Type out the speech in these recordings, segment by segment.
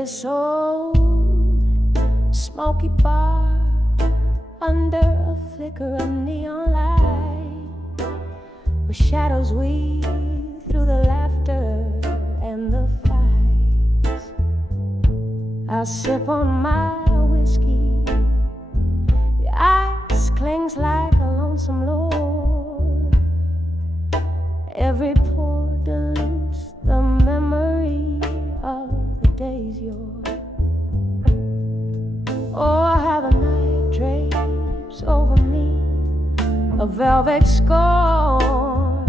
this old smoky bar under a flicker of neon light, where shadows weave through the laughter and the fights. I'll sip on my whiskey, the ice clings like a lonesome lord. Every pour dilutes the memory of the days yours. Oh, how the night drapes over me a velvet scorn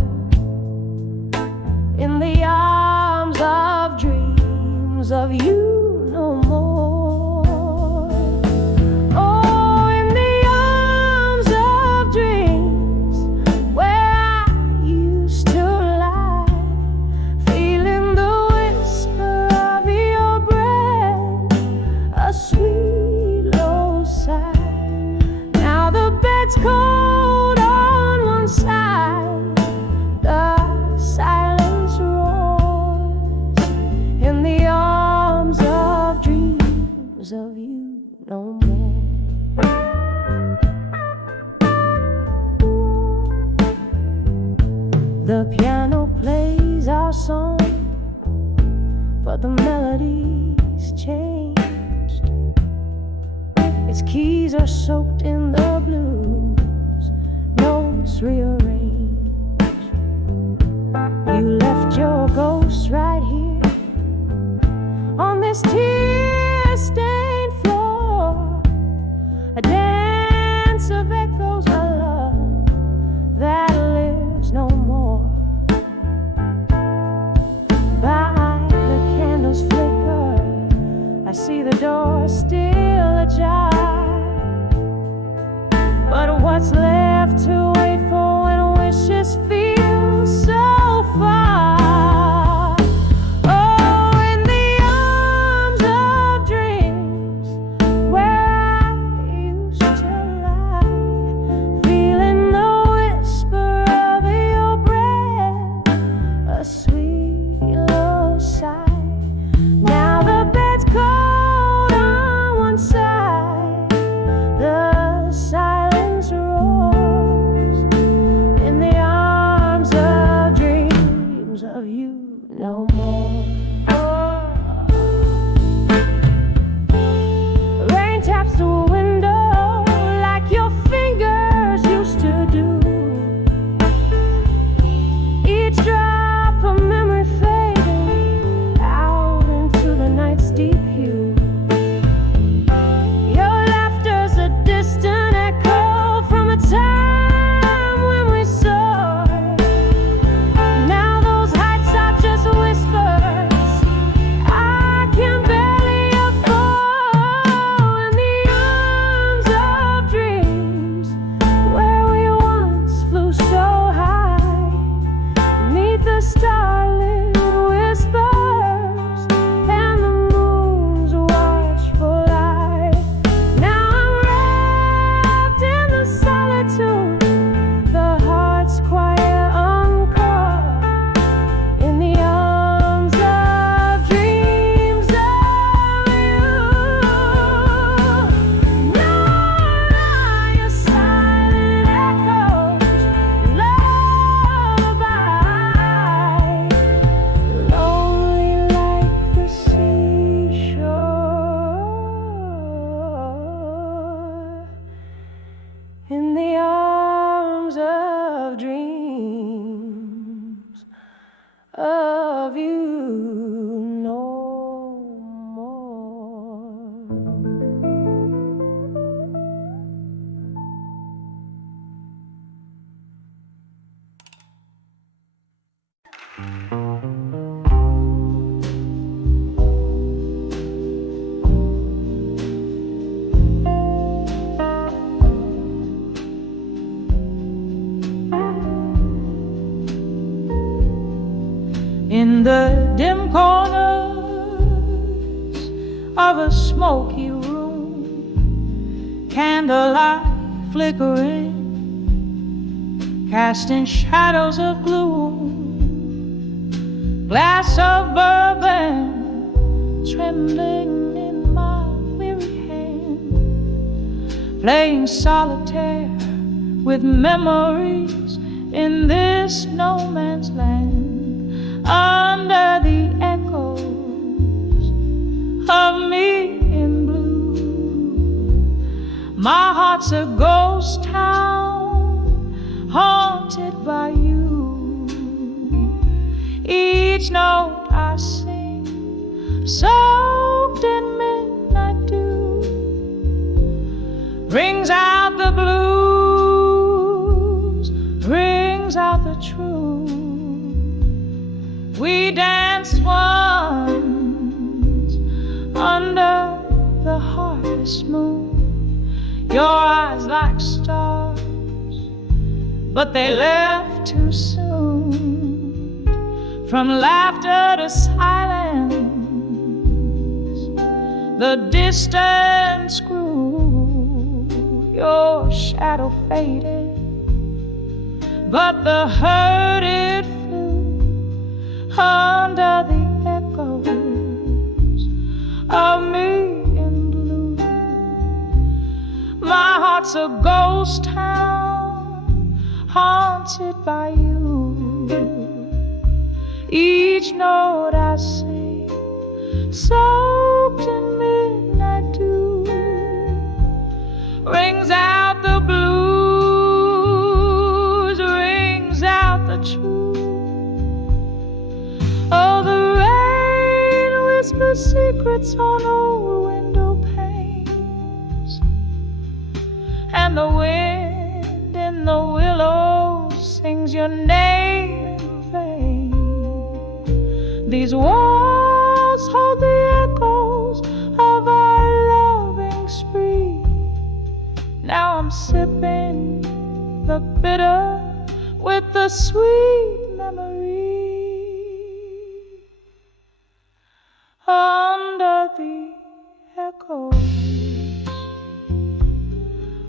in the arms of dreams of you no more. Oh, in the arms of dreams where I used to lie, feeling the whisper of your breath, a sweet low sigh. Now the bed's cold on one side, the silence roars in the arms of dreams of you no more. The piano plays our song, but the melody's changed. Its keys are soaked in the blues, notes rearranged. You left your ghost right here on this tear-stained floor, a dance of echoes of love that lives no more. By the candle's flicker, I see the door still ajar, but what's left to wait for when wishes feel so far? Oh, in the arms of dreams where I used to lie, feeling the whisper of your breath, a sweet low sigh. Now the bed's cold on one side, the silence roars in the arms of dreams of you no more. Rain taps the window like your fingers used to do. Each drop of memory fading out into the night's deep hue. Your laughter's a distant echo from a time when we soared. Now those heights are just whispers I can barely afford. In the arms of dreams where we once flew so high, beneath the starlit whispers and the moon's watchful eye. Now I'm wrapped in the solitude, the heart's quiet encore, in the arms of dreams of you. Now I your silent echoes, lullaby, lonely like the seashore, in the arms of dreams of you no more. In the dim corners of a smoky room, candlelight flickering, casting shadows of gloom. Glass of bourbon trembling in my weary hand, playing solitaire with memories in this no man's land, under the echoes of me in blue. My heart's a ghost town, haunted by you. Each note I sing, soaked in midnight dew, brings out the blues, brings out the truth. We danced once under the harvest moon, your eyes like stars, but they left too soon. From laughter to silence, the distance grew. Your shadow faded, but the hurt it flew under the echoes of me in blue. My heart's a ghost town, haunted by you. Each note I sing, soaked in midnight dew, rings out the blues, rings out the truth. Oh, the rain whispers secrets on old window panes, and the wind in the willows sings your name in vain. These walls hold the echoes of our loving spree. Now I'm sipping the bitter with the sweet memory. Under the echoes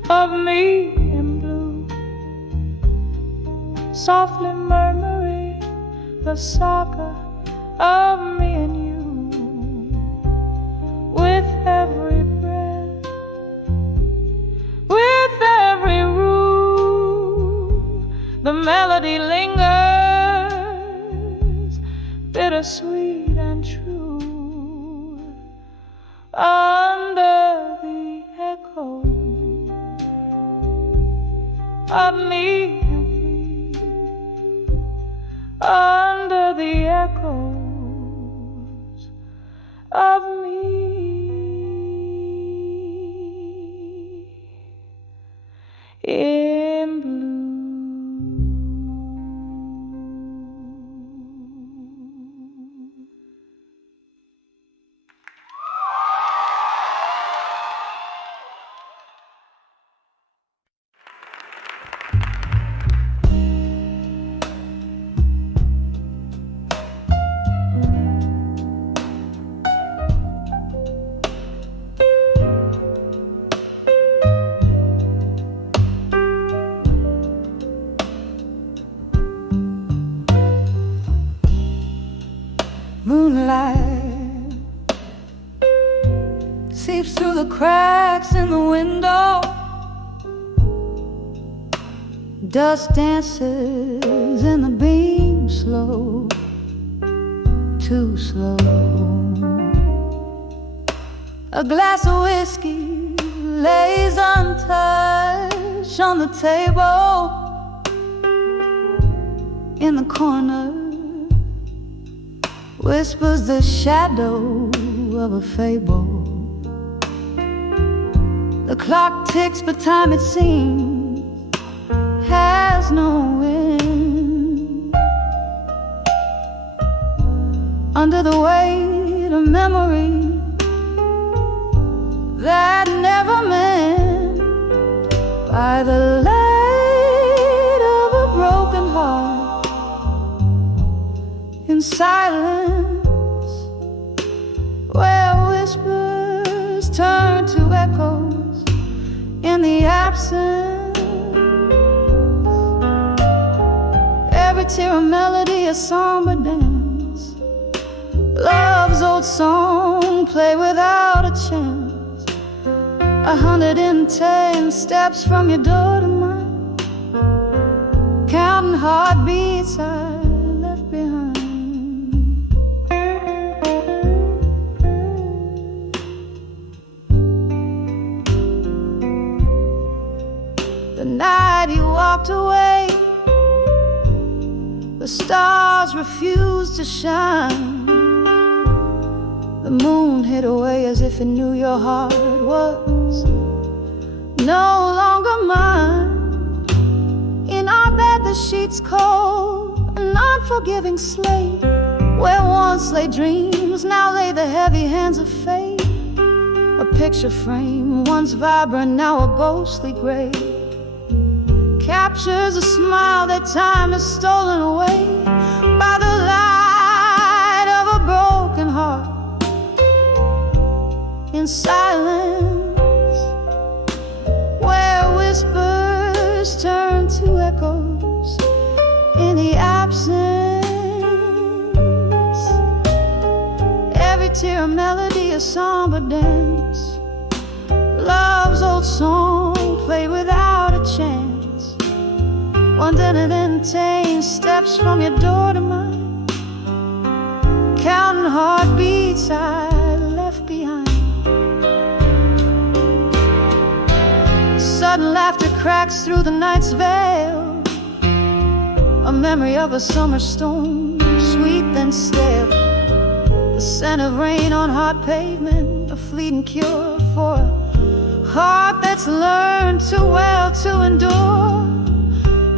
of me in blue, softly murmuring the saga of me and you. With every breath, with every rule, the melody lingers, bittersweet and true. Under the echo of me and you, under the echo of me in blue. Moonlight seeps through the cracks in the window. Dust dances in the beam, slow, too slow. A glass of whiskey lays untouched on the table. In the corner whispers the shadow of a fable. The clock ticks, but time, it seems, has no end. Under the weight of memory that never meant, by the light of a broken heart, in silence, where whispers turn to echoes in the absence. Every tear a melody, a somber dance, love's old song play without a chance. 110 steps from your door to mine, counting heartbeats I left behind. The night you walked away, the stars refused to shine. The moon hid away as if it knew your heart was no longer mine. In our bed the sheets cold, an unforgiving slate, where once lay dreams, now lay the heavy hands of fate. A picture frame, once vibrant, now a ghostly gray, captures a smile that time has stolen away by the light of a broken heart. In silence, where whispers turn to echoes, in the absence, every tear a melody, a somber dance. Love's old song played without a chance. 110 steps from your door to mine, counting heartbeats I left behind. Sudden laughter cracks through the night's veil, a memory of a summer storm, sweet then stale. The scent of rain on hot pavement, a fleeting cure for a heart that's learned too well to endure.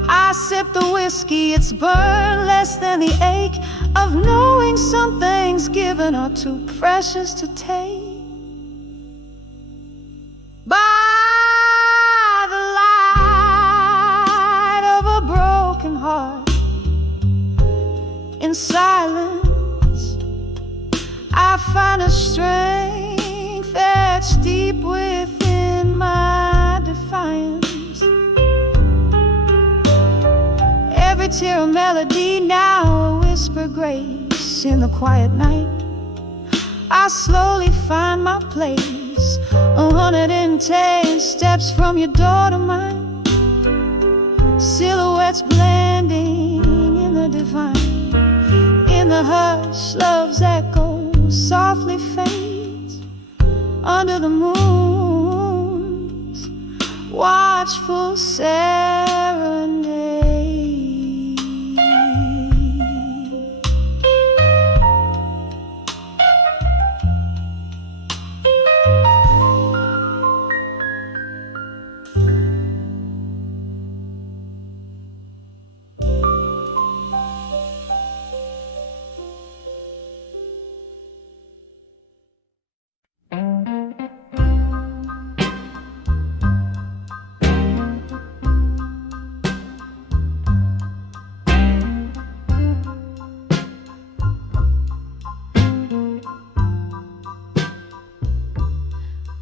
I sip the whiskey, it's burned less than the ache of knowing some things given are too precious to take. By the light of a broken heart, in silence, I find a strength etched deep within my defiance. Every tear a melody, now a whisper grace. In the quiet night, I slowly find my place. 110 steps from your door to mine, silhouettes blending in the divine. In the hush, love's echo softly fades under the moon's watchful serenade.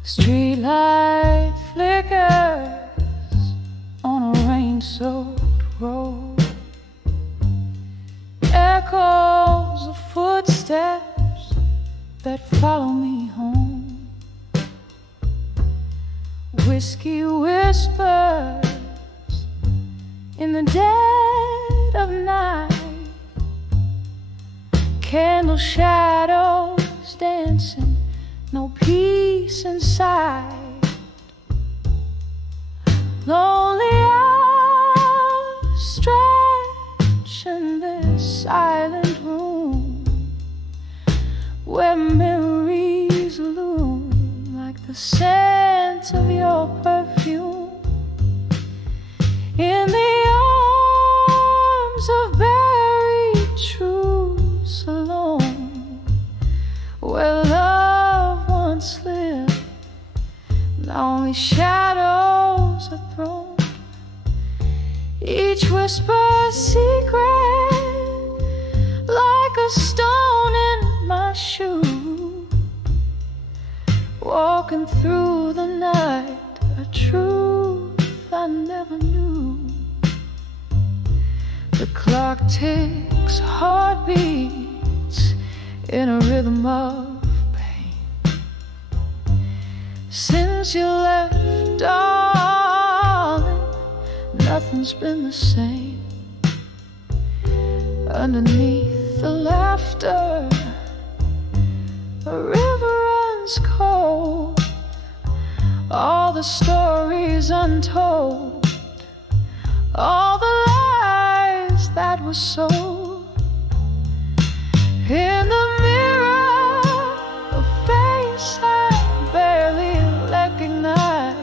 Streetlight flickers on a rain-soaked road, echoes of footsteps that follow me home. Whiskey whispers in the dead of night, candle shadows dancing, no peace inside. Lonely hours stretch in this silent room, where memories loom like the scent of your perfume. In the arms of buried truths alone, where love once lived, now only shadows are thrown. Each whisper a secret, like a stone in my shoe. Walking through the night, a truth I never knew. The clock ticks, heartbeats in a rhythm of pain. Since you left, darling, nothing's been the same. Underneath the laughter, a river runs cold. All the stories untold, all the lies that were sold. In the mirror, a face I barely recognize,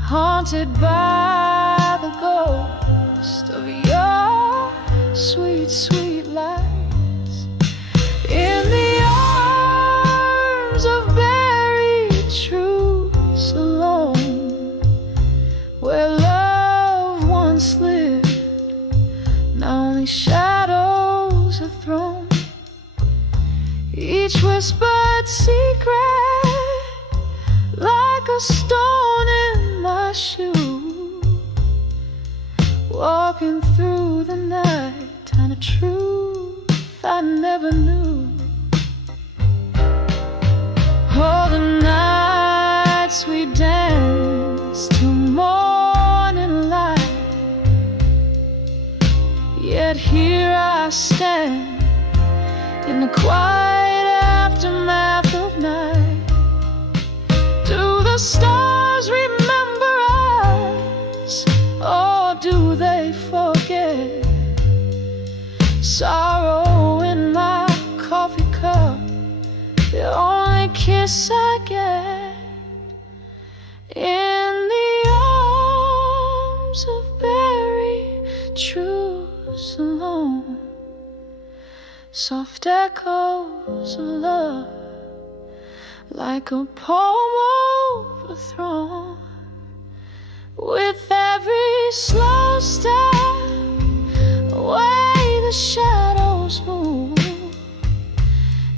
haunted by the ghost of your sweet, sweet lies. In the arms of buried truths alone, where love once lived, now only shadows are thrown. Each whispered secret, like a stone in my shoe, walking through the night, and a truth I never knew. All the nights we danced to morning light, yet here I stand in the quiet aftermath of night. Do the stars remember us, or do they forget? Sorrow in my coffee cup, the only kiss I get. In the arms of buried truths alone, soft echoes of love, like a poem overthrown. With every slow step, away the shadows move.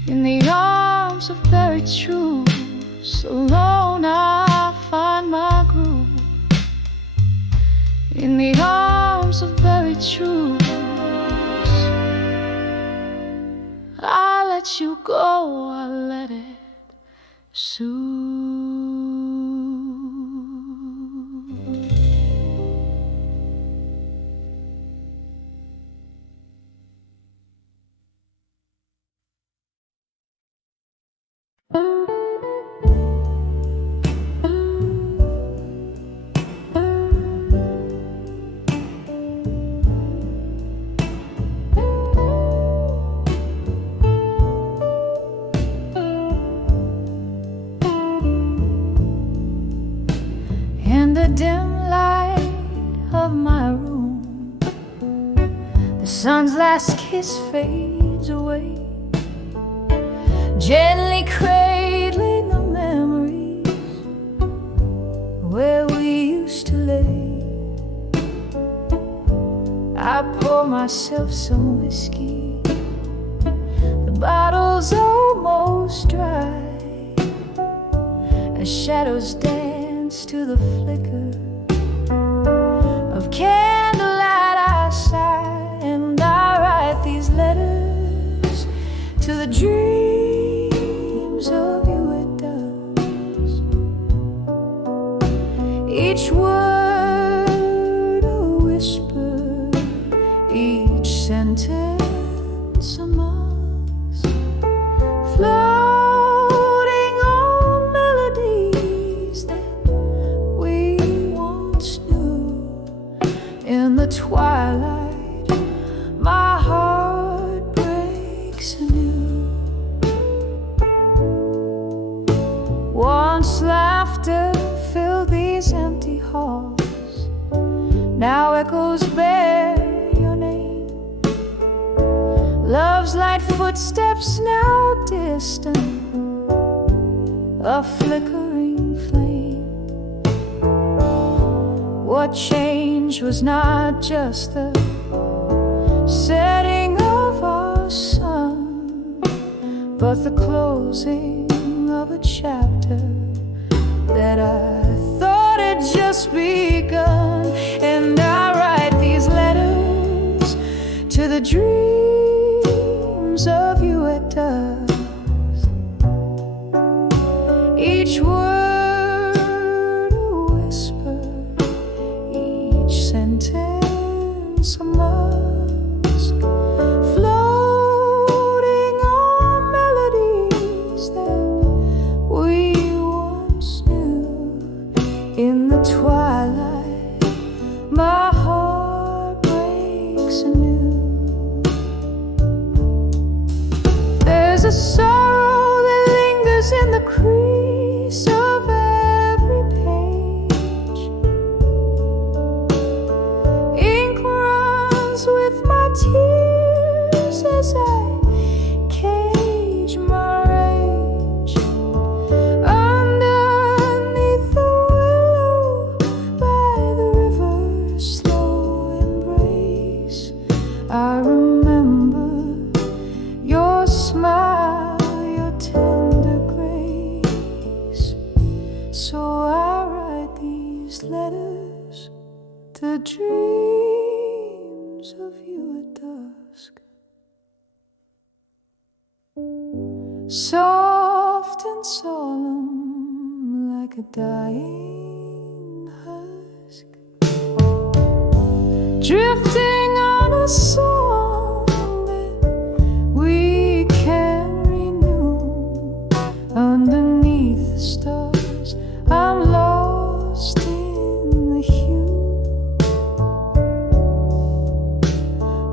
In the arms of buried truths alone, I find my groove. In the arms of buried truths, I let you go, I let it soothe. In the dim light of my room, the sun's last kiss fades away, gently cradling the memories where we used to lay. I pour myself some whiskey, the bottle's almost dry, as shadows dance to the flicker of candlelight. I sigh and I write these letters to the dreams of you at dusk. Each word a whisper, each sentence a musk, floating on melodies that we once knew. In the twilight, my heart breaks anew. Once laughter filled these empty halls, now echoes bear your name. Love's light footsteps now distant, a flickering flame. What changed was not just the setting of our sun, but the closing of a chapter that I thought had just begun. And I write these letters to the dreams of you at dusk. Each the crease of every page. Ink runs with my tears as I cage my rage. Underneath the willow by the river's slow embrace, I remember your smile, your tender grace. So I write these letters to dreams of you at dusk, soft and solemn like a dying husk, drifting on a song that we can renew. Underneath the stars, I'm lost in the hue.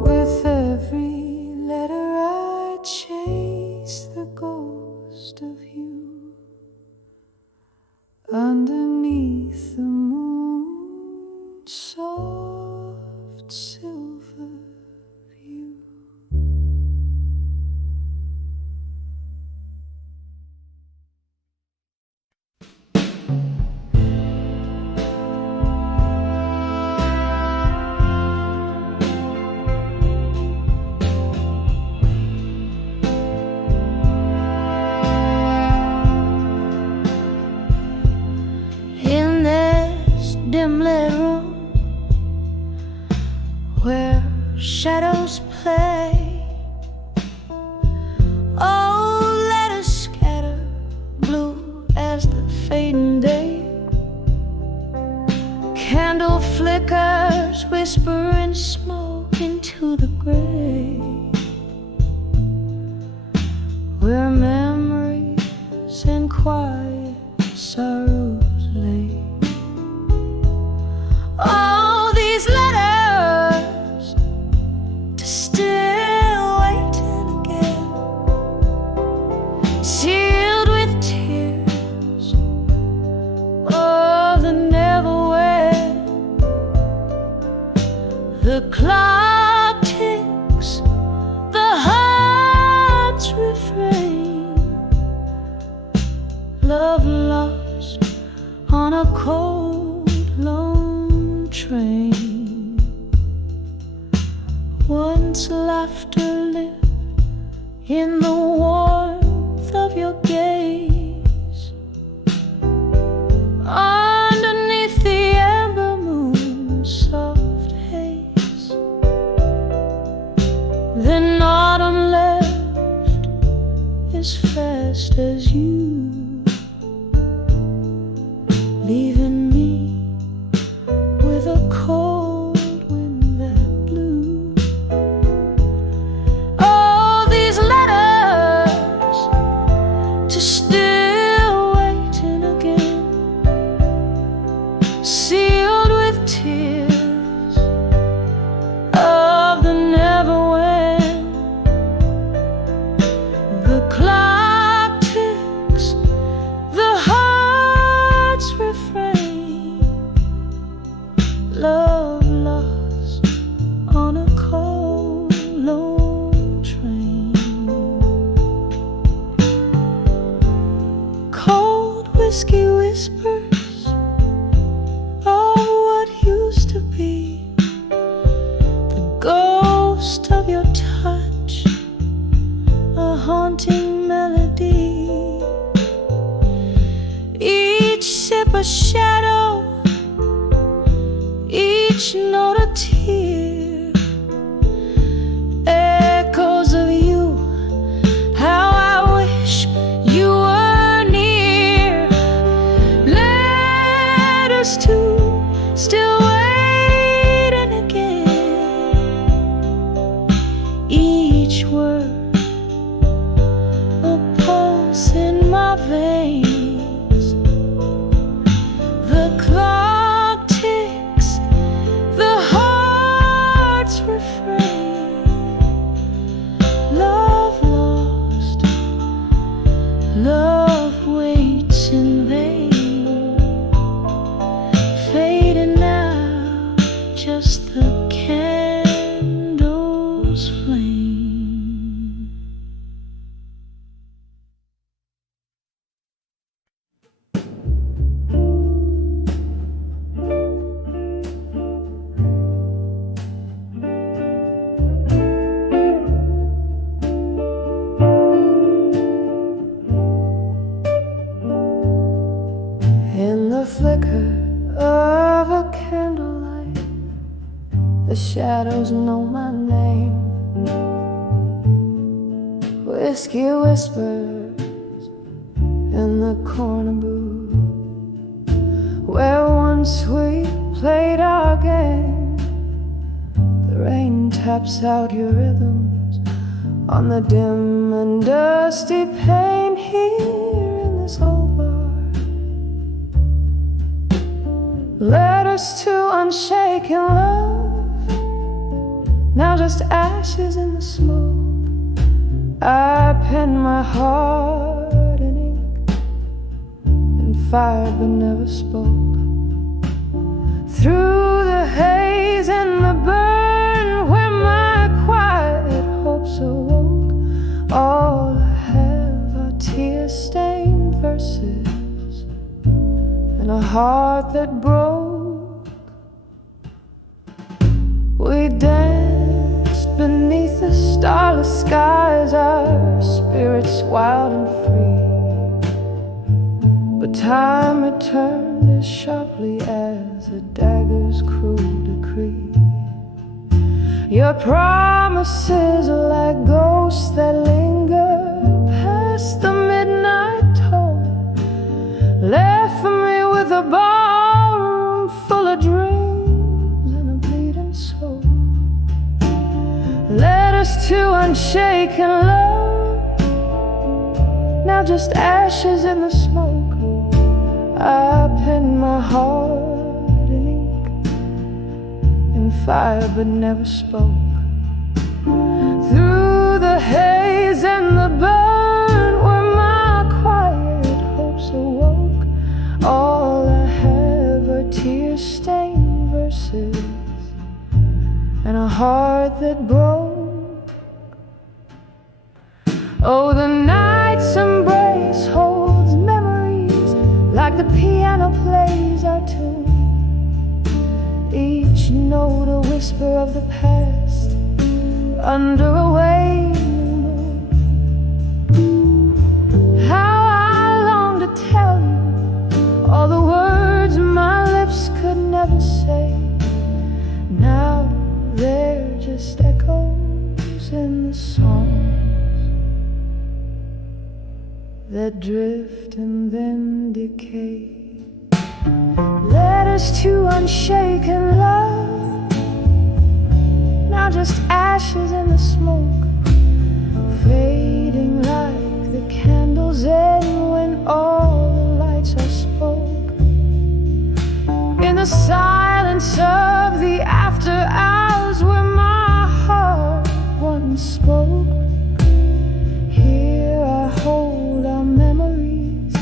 With every letter I chase the ghost of you. Underneath the moon, soft silver view. In this dim lit room where shadows play, oh, let us scatter blue as the fading day. Candle flickers, whisper and smoke into the gray, where memories and quiet sorrows lay. All these letters to still waiting again, sealed with tears of the never when. The clock ticks, the heart's refrain. Love lost on a cold, lone train. Once laughter lived in the warmth of your gaze. Underneath the amber moon's soft haze, then autumn left as fast as you, leaving me with a cold wind that blew. Oh, these letters to still waiting again, sealed with tears of the never when. The clock ticks, the heart's refrain. Love lost on a cold, lone train. Cold whiskey whispers of what used to be, the ghost of your touch, a haunting melody. Each sip a shadow, each note a tear. Echoes of you, how I wish you were near. Letters to still waiting again. Each word a pulse in my veins. The clock ticks, the heart's refrain. Love lost, love the flicker of a candlelight, the shadows know my name. Whiskey whispers in the corner booth, where once we played our game. The rain taps out your rhythms on the dim and dusty pane here in this old bar. Letters to unshaken love, now just ashes in the smoke. I penned my heart in ink and fire but never spoke. Through the haze and the burn, where my quiet hopes awoke, all I have are tear-stained verses and a heart that broke. We danced beneath the starless skies, our spirits wild and free, but time returned as sharply as a dagger's cruel decree. Your promises are like ghosts that linger past the midnight toll, left me with a ballroom full of dreams and a bleeding soul. Letters to unshaken love, now just ashes in the smoke. I penned my heart in ink and fire but never spoke. Through the haze and the burn, where my quiet hopes awoke, all I have are tear-stained verses and a heart that broke. Oh, the night's embrace holds memories like the piano plays our tune, each note a whisper of the past under a waning moon. How I long to tell you all the words my lips could never say. Now they're just echoes in the songs that drift and then decay. Letters to unshaken love, now just ashes in the smoke, fading like the candles end when all the lights are spoke. In the silence of the after hours, where my heart once spoke, here I hold our memories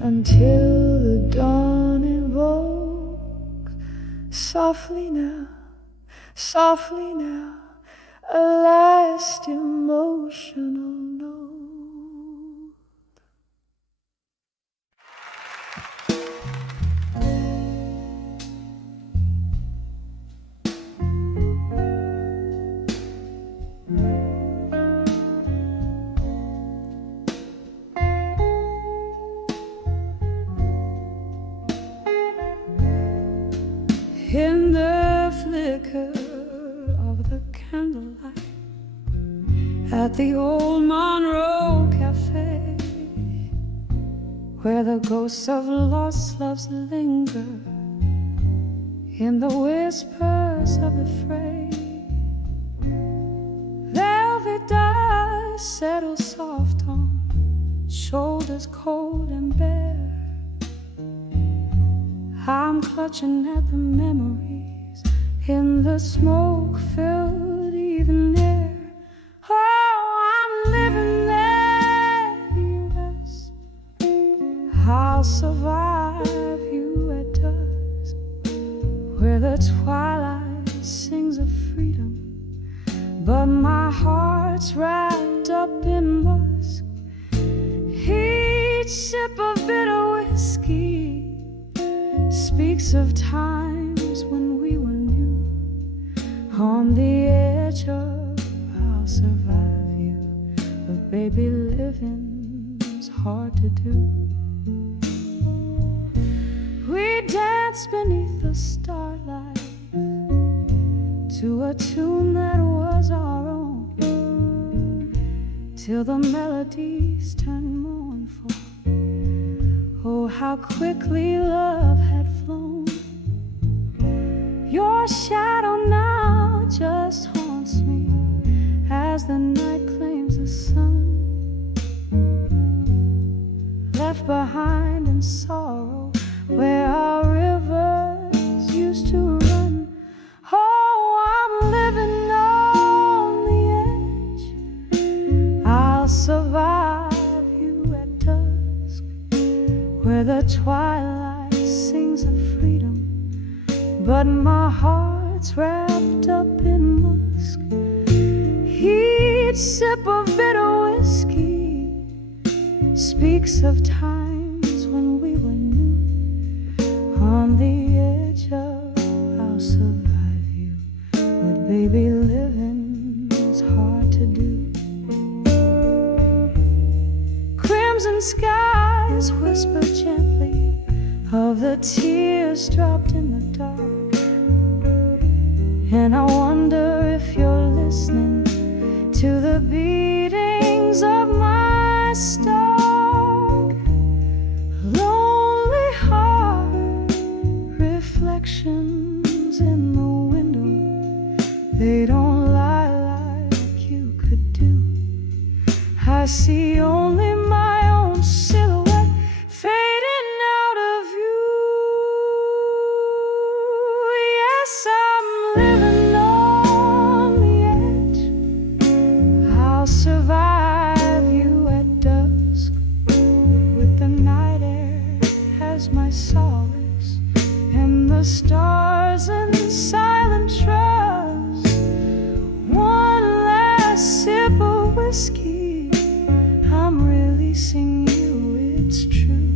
until the dawn invokes. Softly now, a last emotional note. In the flicker of the candlelight at the old Monroe Cafe, where the ghosts of lost loves linger in the whispers of the fray, velvet dust settles soft on shoulders cold and bare. I'm clutching at the memories in the smoke-filled evening air. Oh, I'm living there, U.S. I'll survive you at dusk, where the twilight sings of freedom, but my heart's wrapped up in musk. Each sip of bitter whiskey speaks of times when we were new, on the edge of I'll survive you, but baby, living's hard to do. We danced beneath the starlight to a tune that was our own, till the melodies turned mournful. Oh, how quickly love had flown. Your shadow now just haunts me as the night claims the sun, left behind in sorrow where our rivers used to run. Oh, I'm living on the edge. I'll survive you at dusk, where the twilight sings of freedom, but my heart's wrapped up in musk. Each sip of bitter whiskey speaks of times when we were new. On the edge of I'll survive you, but baby, living is hard to do. Crimson skies whisper gently of the tears dropped in the dark, and I wonder if you're listening to the beatings of my stark, lonely heart. Reflections in the window, they don't lie like you could do. I see only my own silhouette fading out of you. Yes, I'm living on the edge. I'll survive you at dusk, with the night air as my solace, and the stars in silent trust. One last sip of whiskey, I'm releasing you, it's true.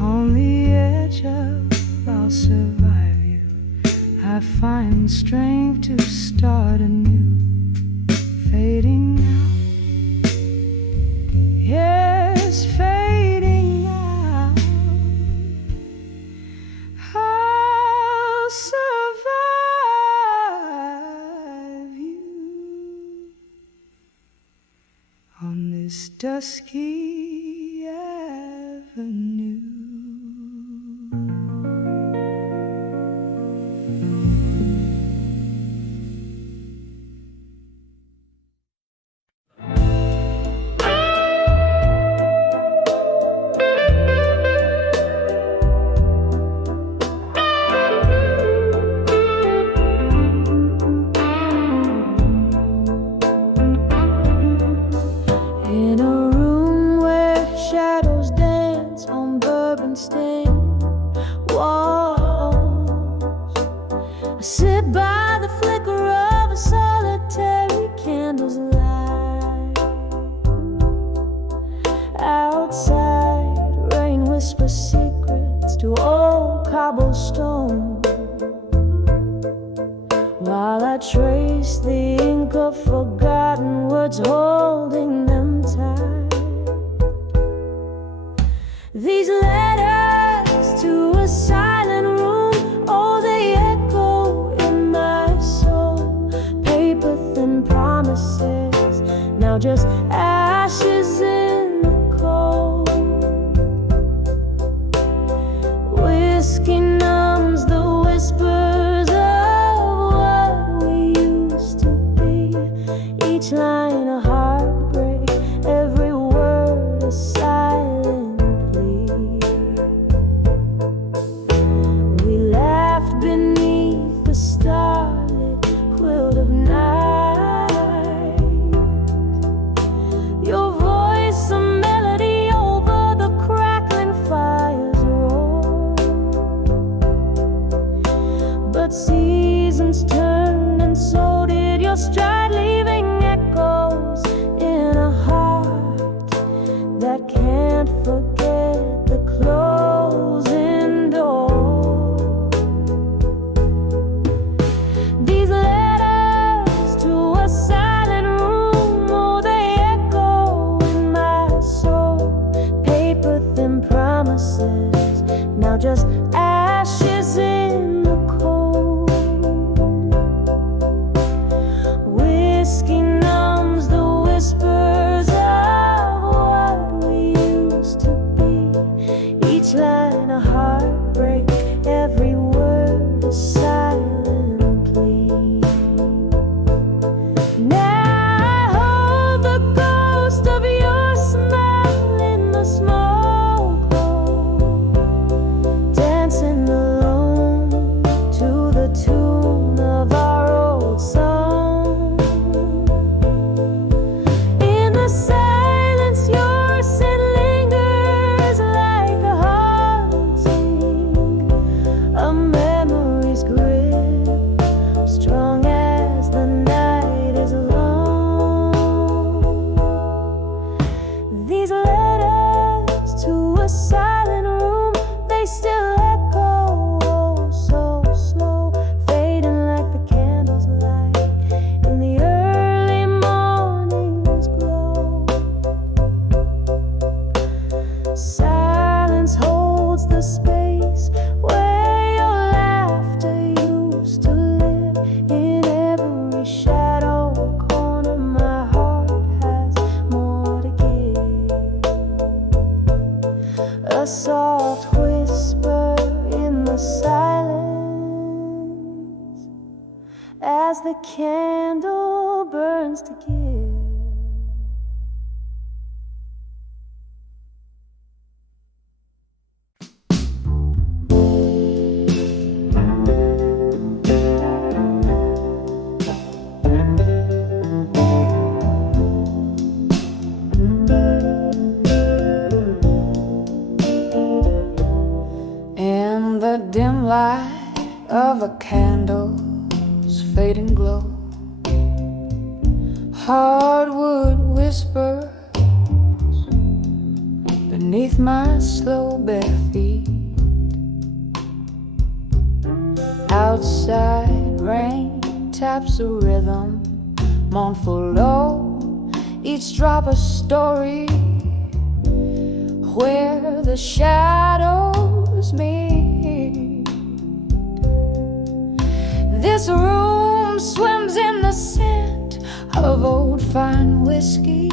On the edge of I'll survive you, I find strength to start anew. Fading out, yes, fading out. I'll survive you on this dusky avenue. In a room where shadows dance on bourbon-stained walls, I sit by the flicker of a solitary candle's light. Outside, rain whispers secrets to old cobblestone, while I trace the ink of forgotten words, holding them tight. These letters to a silent room, oh, they echo in my soul. Paper thin promises, now just ashes in the cold. Whiskey numbs the whispers of what we used to be. Each line a heartbreak, every word a silent plea. We laughed beneath the starlit quilt of night. Your voice a melody over the crackling fire's roar. But seasons turned and so did your stride, leaving echoes in a heart that can't forget the closing door. These letters to a silent room, oh, they echo in my soul. Paper thin promises, now just ashes in the cold. Whiskey numbs the whispers of what we used to be. Each line a heartbreak, every word a silent plea. Now I hold the ghost of your smile in the smoke hole, dancing alone to the tune of our old song. In the silence your scent lingers like a haunting, a memory's grip, strong as the night is long. These letters to a silent room, they still echo, oh so slow, fading like the candles light in the early morning's glow. Silence holds the space where your laughter used to live. In every shadow corner my heart has more to give. A soft whisper in the silence as the candle burns to give. In the dim light of a candle's fading glow, hardwood whispers beneath my slow bare feet. Outside rain taps a rhythm, mournful low, each drop a story where the shadows meet. This room swims in the scent of old fine whiskey,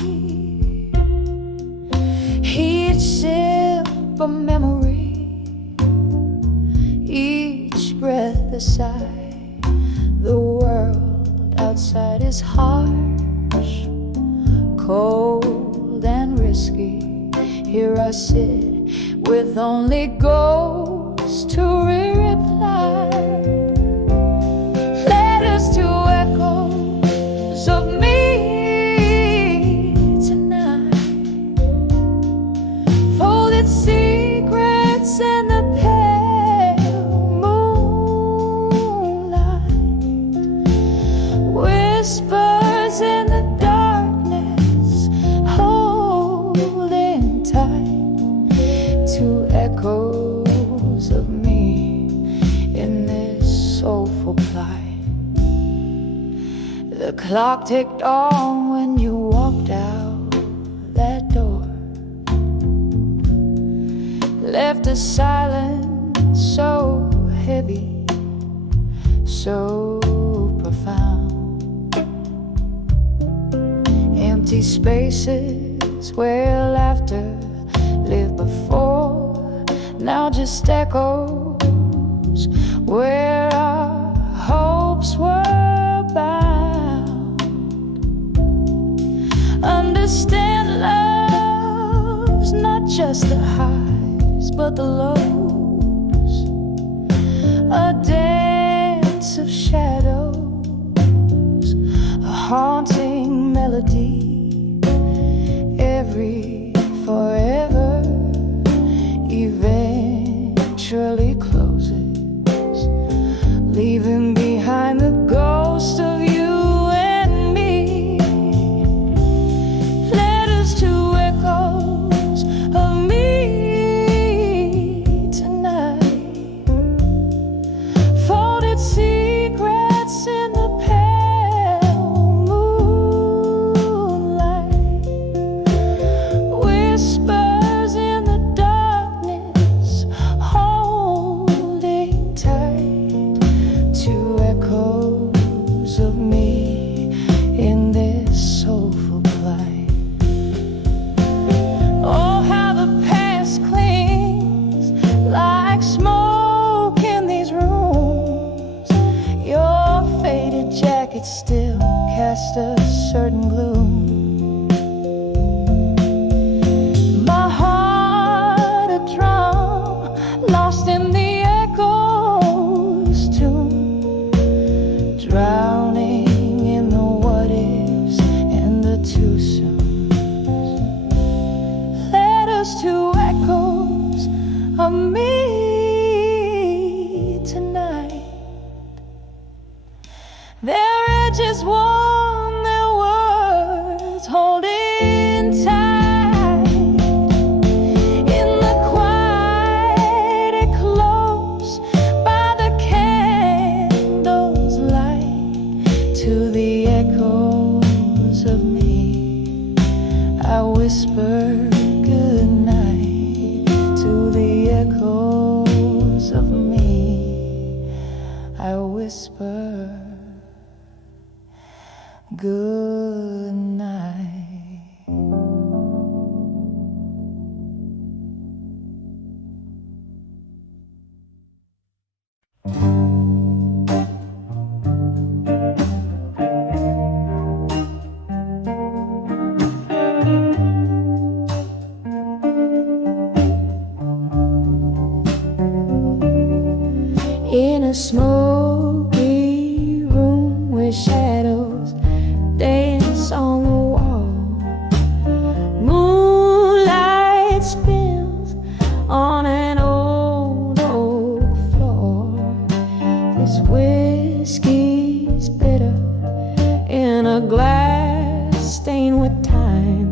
each sip a memory, each breath a sigh. The world outside is harsh, cold and risky. Here I sit with only ghosts to reply. Letters to echoes of me tonight, folded secrets in the pale moonlight, whispers in the darkness, holding tight to echoes of me in this soulful plight. The clock ticked on when you walked out that door, left a silence so heavy, so profound. Empty spaces where laughter lived before, now just echoes where our hopes were bound. Understand love's not just the highs but the lows, a dance of shadows, a haunting melody, every forever eventually closes, leaving behind the ghost of you and me. Letters to echoes of me tonight, folded secrets in the pale moonlight. certain gloom. My heart a drum, lost in the echo's tune, drowning in the what ifs and the too soons. Led us to echoes of me tonight. Their edges warm, their words holding tight. In the quiet, close by the candle's light, to the echoes of me, I whisper good night. To the echoes of me, I whisper good night. In a smoky room with shadows dance on the wall, moonlight spills on an old oak floor. This whiskey's bitter in a glass stained with time,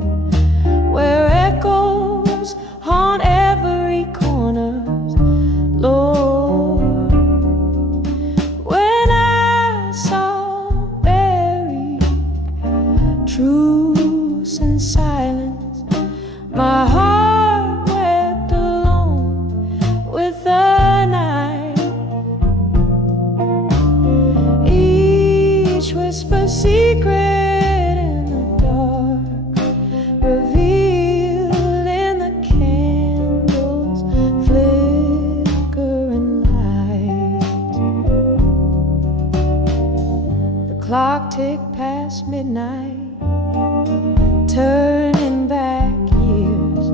where echoes haunt every corner. Lord, when I saw buried truths and silence, my heart wept alone with the night. Each whisper secret in the dark, revealed in the candles flickering light. The clock ticked past midnight, turning back years.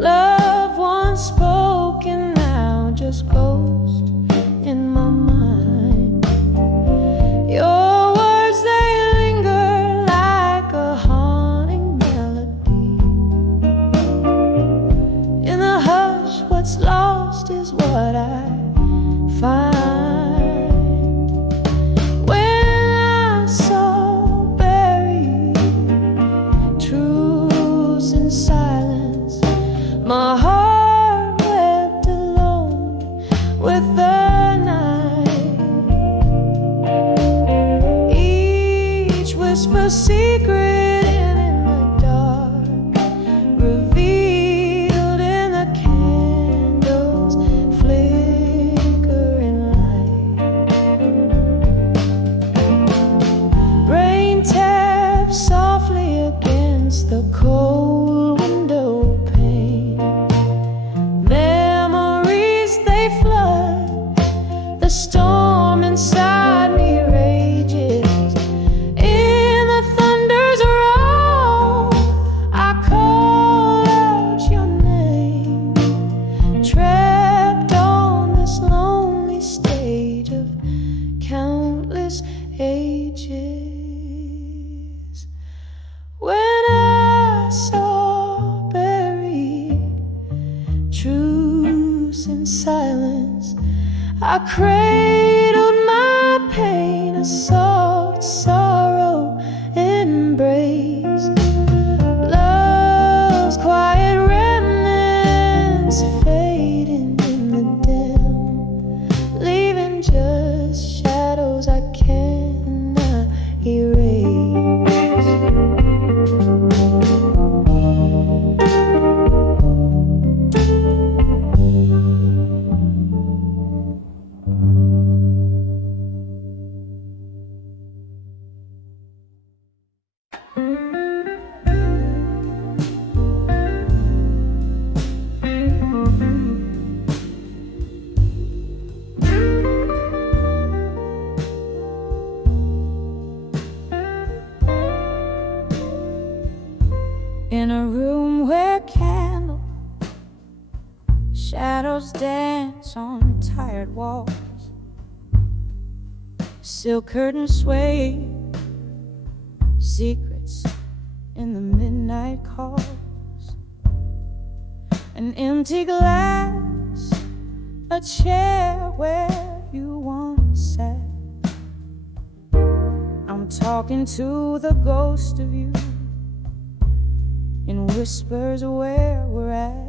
Love once spoken, now just ghost in my mind. Your words, they linger like a haunting melody. In the hush, what's lost is what I find. When I saw buried truths in silence, my heart wept alone with the night. Each whisper secret in the dark, revealed in the candles flickering light. Rain taps softly against the cold window pane. Memories, they flood. The storm inside me rages. In the thunder's roar, I call out your name, trapped on this lonely stage of countless ages. When I saw buried truths in silence, I cradled my pain, a soft sorrow embrace. Love's quiet remnants fading in the dim, leaving just shadows I cannot erase. Shadows dance on tired walls, silk curtains sway, secrets in the midnight calls. An empty glass, a chair where you once sat. I'm talking to the ghost of you in whispers where we're at.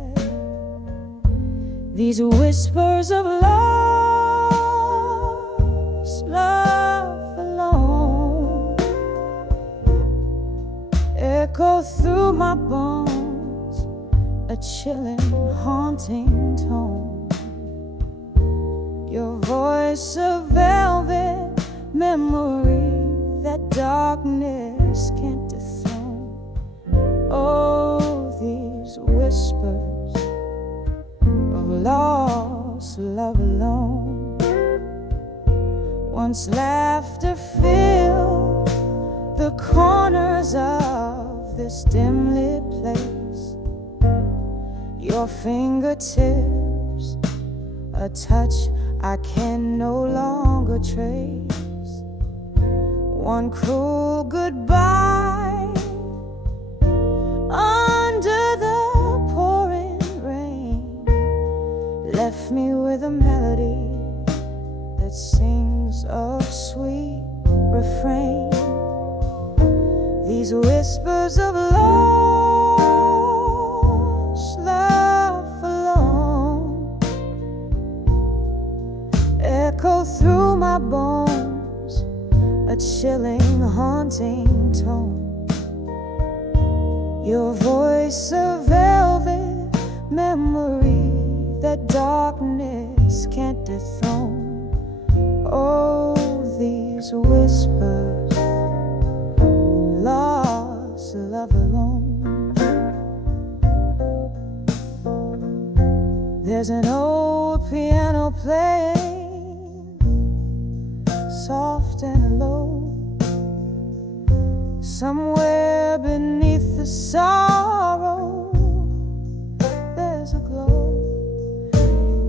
These whispers of lost love alone echo through my bones, a chilling, haunting tone. Your voice a velvet memory that darkness can't dethrone. Oh, these whispers of lost love alone. Once laughter filled the corners of this dim-lit place. Your fingertips, a touch I can no longer trace. One cruel goodbye under the pouring rain left me with a melody that sings a sweet refrain. These whispers of lost love alone echo through my bones, a chilling, haunting tone. Your voice a velvet memory that darkness can't dethrone. Oh, these whispers, lost love alone. There's an old piano playing, soft and low, somewhere beneath the sorrow. There's a glow.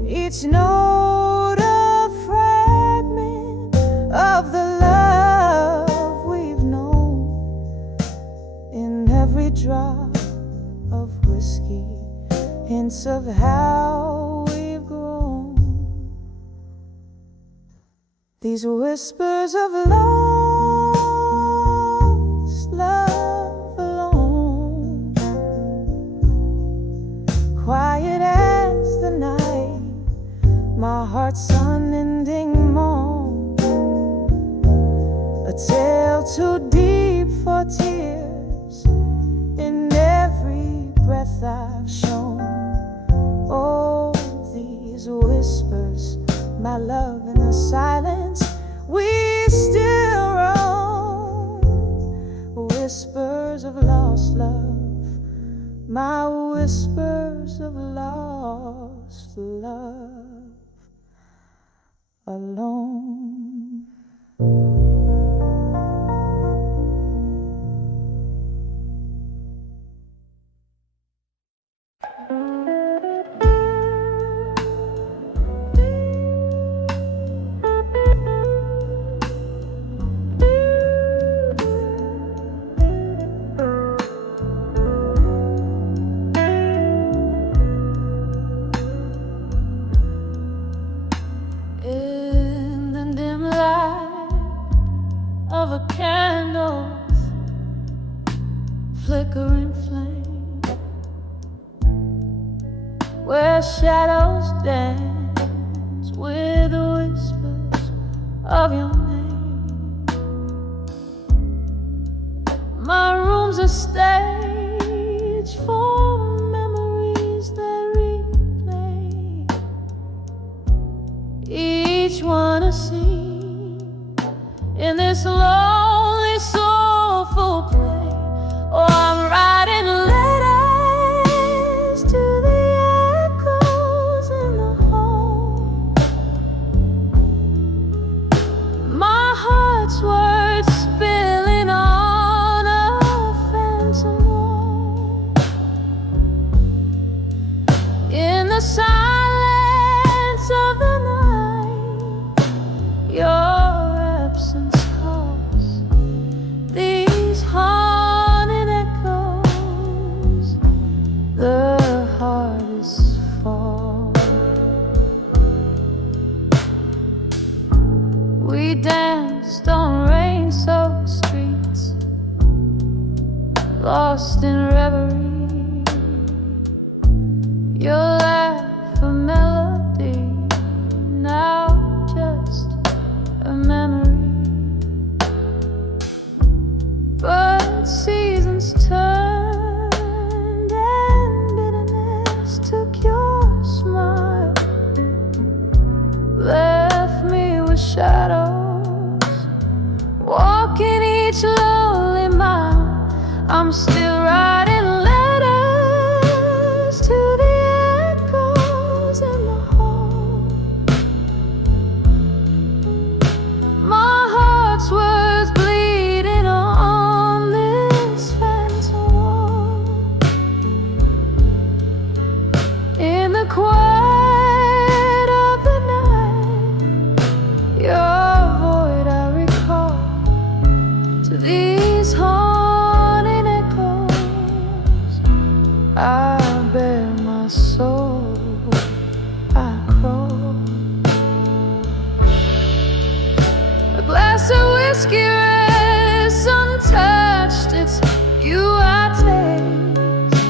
Each note a fragment of the love we've known. In every drop of whiskey, hints of how we've grown. These whispers of lost love alone, quiet as the night, my heart's unending moan. A tale too deep for tears in every breath I've shown. Oh, these whispers, my love, in the silence we still roam. Whispers of lost love, my whispers of lost love alone. In the dim light of a candle's flickering flame, where shadows dance with the whispers of your name. My room's a stage for memories that replay, each one a scene in this lonely, soulful play. Oh, I'm writing letters to the echoes in the hall. My heart's words spilling on a phantom wall. In the silence lost in reverie. Your laugh a melody, now just a memory. But seasons turned and bitterness took your smile, left me with shadows, walking each lonely mile. I'm still writing letters to the echoes in the hall. My heart's words bleeding on this phantom wall. In the quiet of the night, your void I recall to these haunting echoes. I bear my soul, I crawl. A glass of whiskey rests untouched, it's you I taste.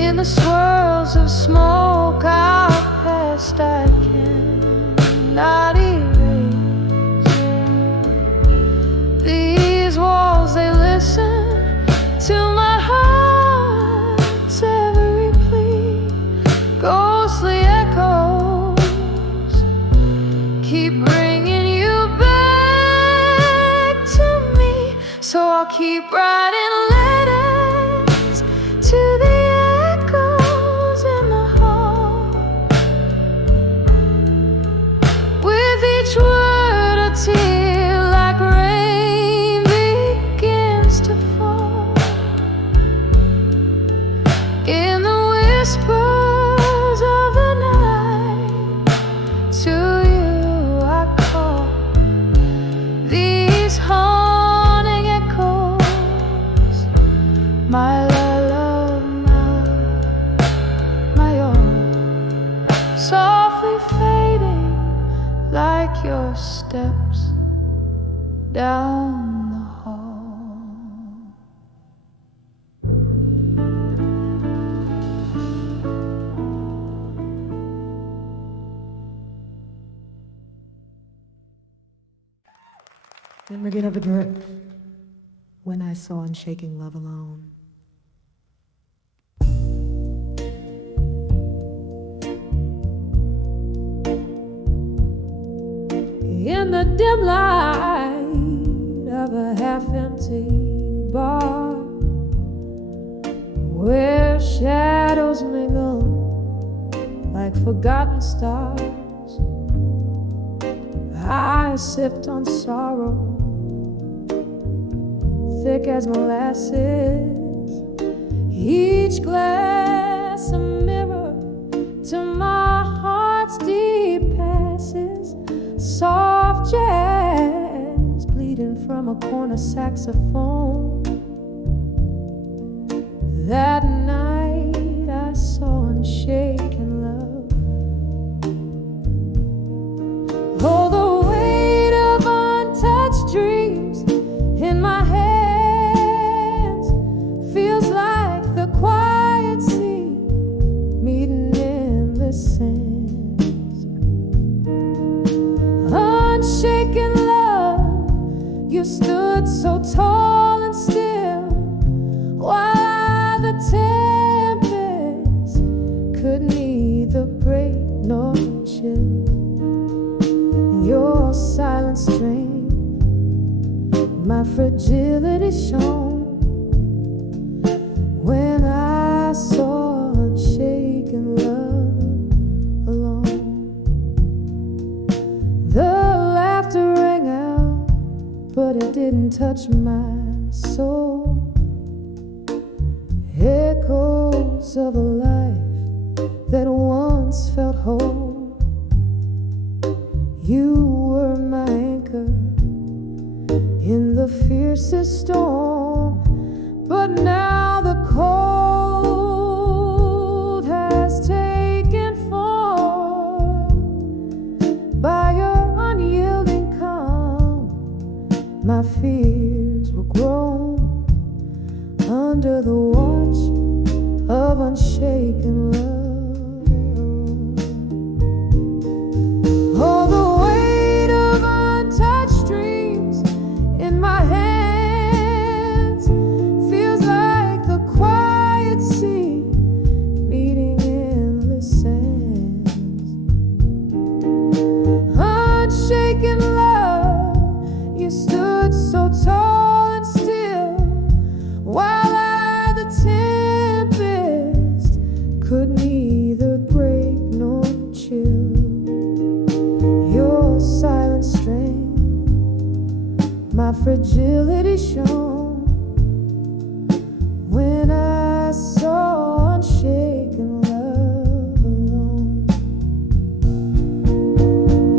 In the swirls of smoke our past I cannot erase. These walls, they listen to my heart's every plea. Ghostly echoes keep bringing you back to me. So I'll keep writing letters to the echoes in the hall. With each word a tear like rain begins to fall. In the whispers of the night, to you I call. These haunting echoes, my love, my own, softly fading like your steps down the hall. Never get over grip when I saw Unshaking Love alone. In the dim light of a half-empty bar, where shadows mingle like forgotten stars, I sipped on sorrow, thick as molasses. Each glass a mirror to my heart's deep passes. Soft jazz bleeding from a corner saxophone. That night I saw Unshaken Love. Oh, the weight of untouched dreams in my hands feels like the quiet sea meeting in the sands. Unshaken love, you stood so tall and still, while the tempest could neither break nor chill. Your silent strength, my fragility shone when I saw Unshaken Love alone. The laughter rang out, but it didn't touch my soul. Echoes of a life that once felt whole. You were my anchor in the fiercest storm, but now the cold has taken form. By your unyielding calm, my fears were grown. under the watch of unshaken love. All the weight of untouched dreams in my hands feels like the quiet sea meeting endless sands. Unshaken love, you stood so tall and still, while I, the tempest, could neither break nor chill. Your silent strength, my fragility shone when I saw unshaken love alone.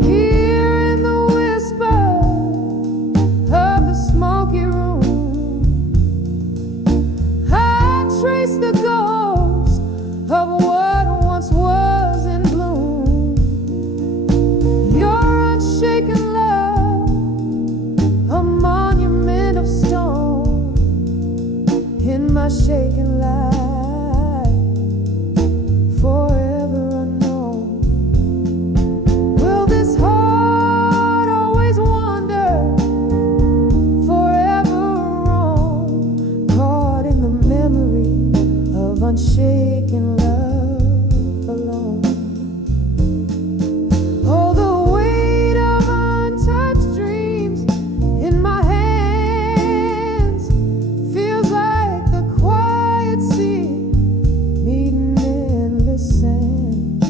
Here in the whisper of the smoky room, I trace the ghost of what once was in bloom. Your unshaken love, a monument of stone in my shaken life, forever unknown. Will this heart always wander, forever wrong, caught in the memory of unshaken love alone? Oh, the weight of untouched dreams in my hands feels like the quiet sea meeting endless sands.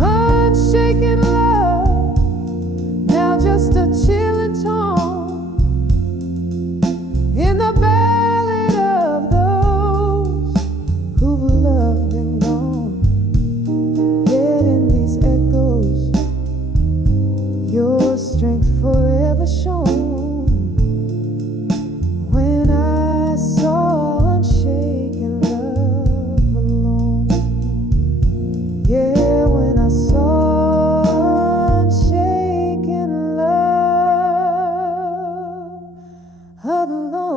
Unshaken love, now just a chilling tone in the ballad of those who've loved and gone. Yet in these echoes, your strength forever shone when I saw unshaken love alone. Yeah, when I saw unshaken love alone.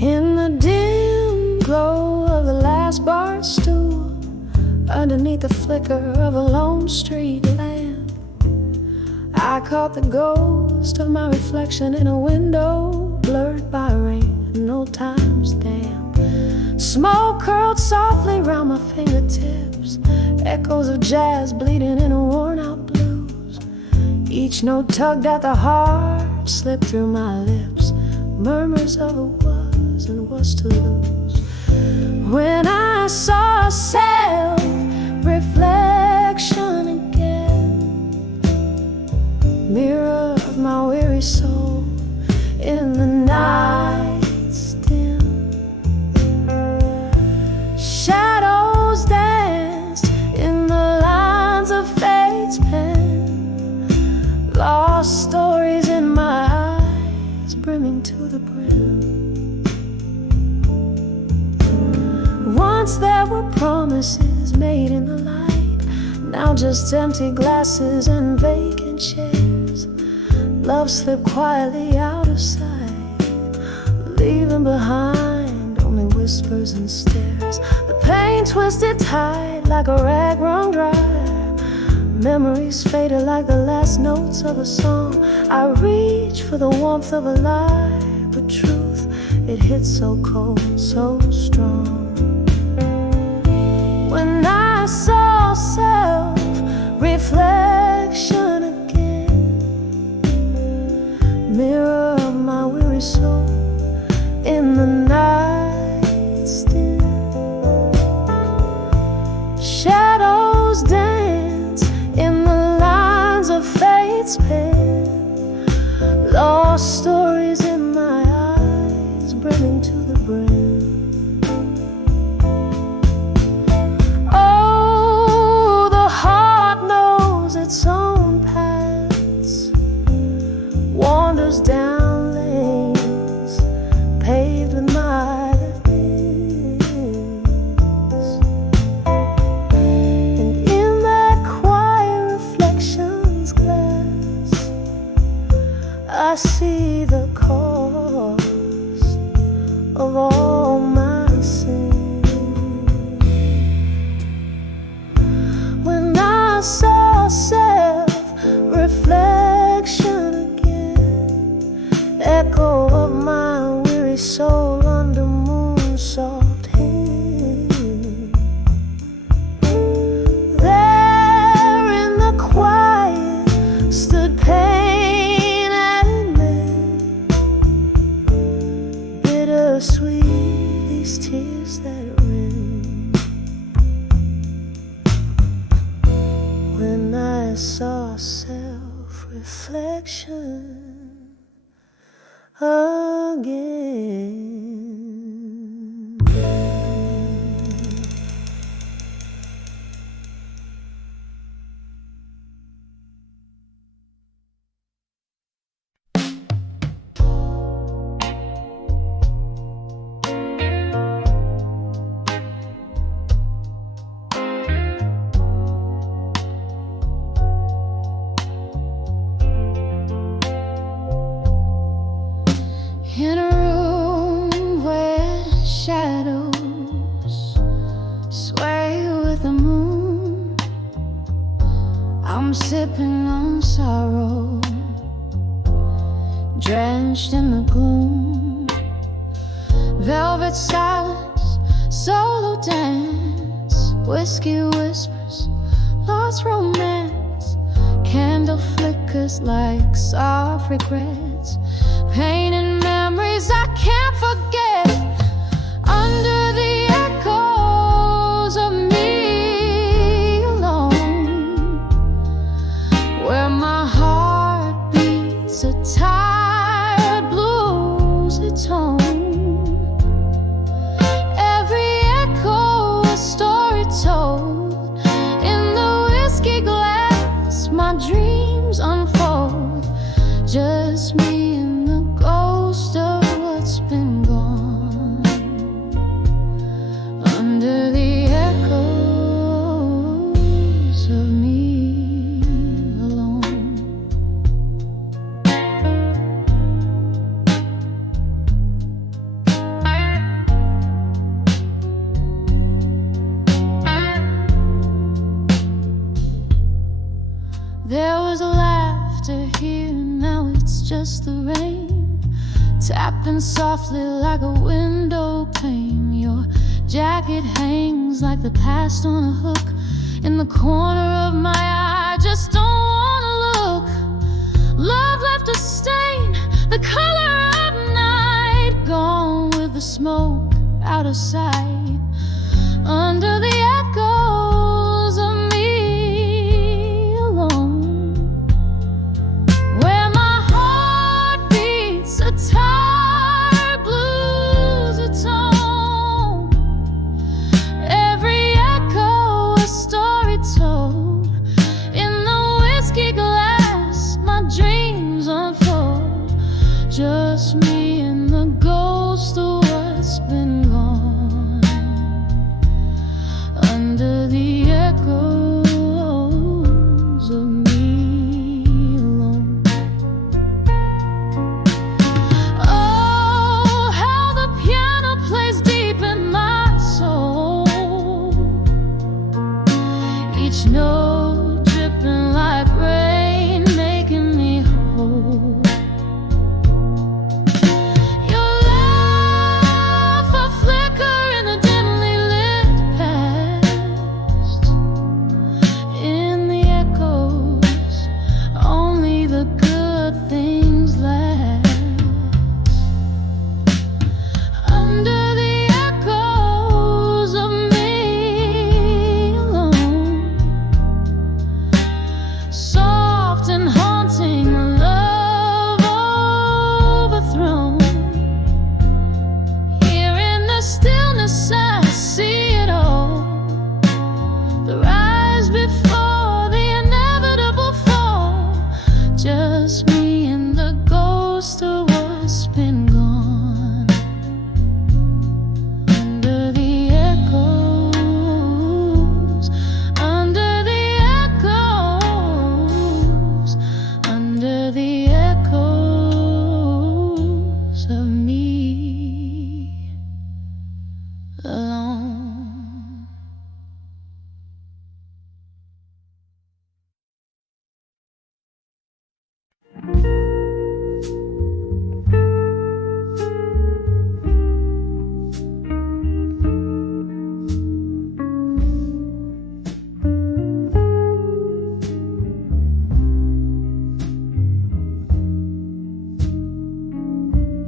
In the dim glow of the last bar stool, underneath the flicker of a lone street lamp, I caught the ghost of my reflection in a window blurred by rain and old time's damp. Smoke curled softly round my fingertips, echoes of jazz bleeding in a worn-out blues. Each note tugged at the heart, slipped through my lips, murmurs of a was and was to lose. When I saw self-reflection again, mirror of my weary soul in the night's dim, shadows danced in the lines of fate's pen, lost stories in my eyes brimming to the brim. Once there were promises made in the light, now just empty glasses and vacant chairs. Love slipped quietly out of sight, leaving behind only whispers and stares. The pain twisted tight like a rag wrung dry, memories faded like the last notes of a song. I reach for the warmth of a lie, but truth, it hits so cold, so strong. When I saw self-reflection again, mirror of my weary soul in the night's dim, shadows dance in the lines of fate's pen, lost stories in my eyes brimming to the brim. Oh, I see the cost of all my sin. When I saw self-reflection again, echo of my weary soul under moon soft hand, there in the quiet stood pain and man. Bittersweet these tears that ran when I saw self-reflection again. In a room where shadows sway with the moon, I'm sipping on sorrow, drenched in the gloom. Velvet silence, solo dance, whiskey whispers, lost romance. Candle flickers like soft regrets, pain and memories I can't forget. Under the echoes of me alone, where my heart beats a tired blues tone. Every echo a story told in the whiskey glass. My dreams unfold, just me and the ghost of what's been gone. Under the echoes of me alone. There was laughter here, now it's just the rain tapping softly like a window pane. Your jacket hangs like the past on a hook in the corner of my eye. Just don't wanna look. Love left a stain, the color of night, gone with the smoke out of sight. Under the echoes of me alone, where my heart beats a tired blues tone. Every echo a story told in the whiskey glass. My dreams unfold, just me and the ghost of what's been gone.